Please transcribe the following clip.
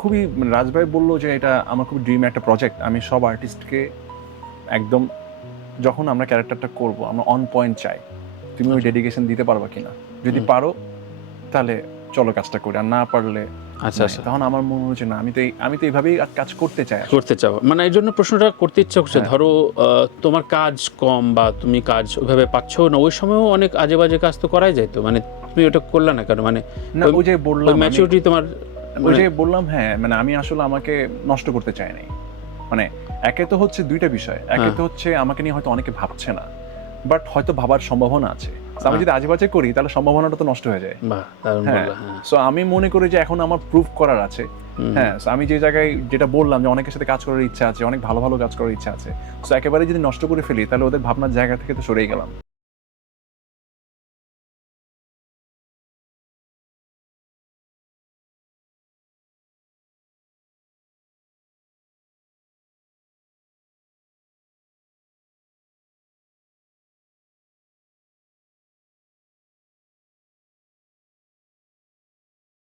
খুবই রাজ ভাই বলল যে এটা আমার খুব ড্রিম একটা প্রজেক্ট। আমি সব আর্টিস্টকে একদম যখন আমরা ক্যারেক্টারটা করব আমরা অন পয়েন্ট চাই। তুমি ওই ডেডিকেশন দিতে পারবা কিনা? যদি পারো তাহলে চলো কাজটা করি, আর না পারলে আচ্ছা নাই। আচ্ছা, তখন আমার মনে হচ্ছে না, আমি তো এইভাবেই কাজ করতে চাই আসলে। করতে চাও মানে এই জন্য প্রশ্নটা করতে ইচ্ছা করছে। হ্যাঁ। ধরো তোমার কাজ কম বা তুমি কাজ ওইভাবে পাচ্ছো না, ওই সময়ও অনেক আজে বাজে কাজ তো করাই যায় তো, মানে তুমি ওটা করলে না কেন? মানে না ওই যে বললাম ওই ম্যাচুরিটি তোমার ওই যে বললাম হ্যাঁ, মানে আমি আসলে আমাকে নষ্ট করতে চাই নাই। মানে একে তো হচ্ছে দুইটা বিষয়, একে তো হচ্ছে আমাকে নিয়ে হয়তো অনেকে ভাবছে না, বাট হয়তো ভাবার সম্ভাবনা আছে। So আমি যদি আজেবাজে করি তাহলে সম্ভাবনাটা তো নষ্ট হয়ে যায়। বাহ, দারুণ হ্যাঁ, বললা, হ্যাঁ। সো আমি মনে করি যে এখন আমার প্রুফ করার আছে। হ্যাঁ, so আমি যে জায়গায় যেটা বললাম যে অনেকের সাথে কাজ করার ইচ্ছা আছে, অনেক ভালো ভালো কাজ করার ইচ্ছা আছে, সো একেবারে যদি নষ্ট করে ফেলি তাহলে ওদের ভাবনার জায়গা থেকে তো সরেই গেলাম।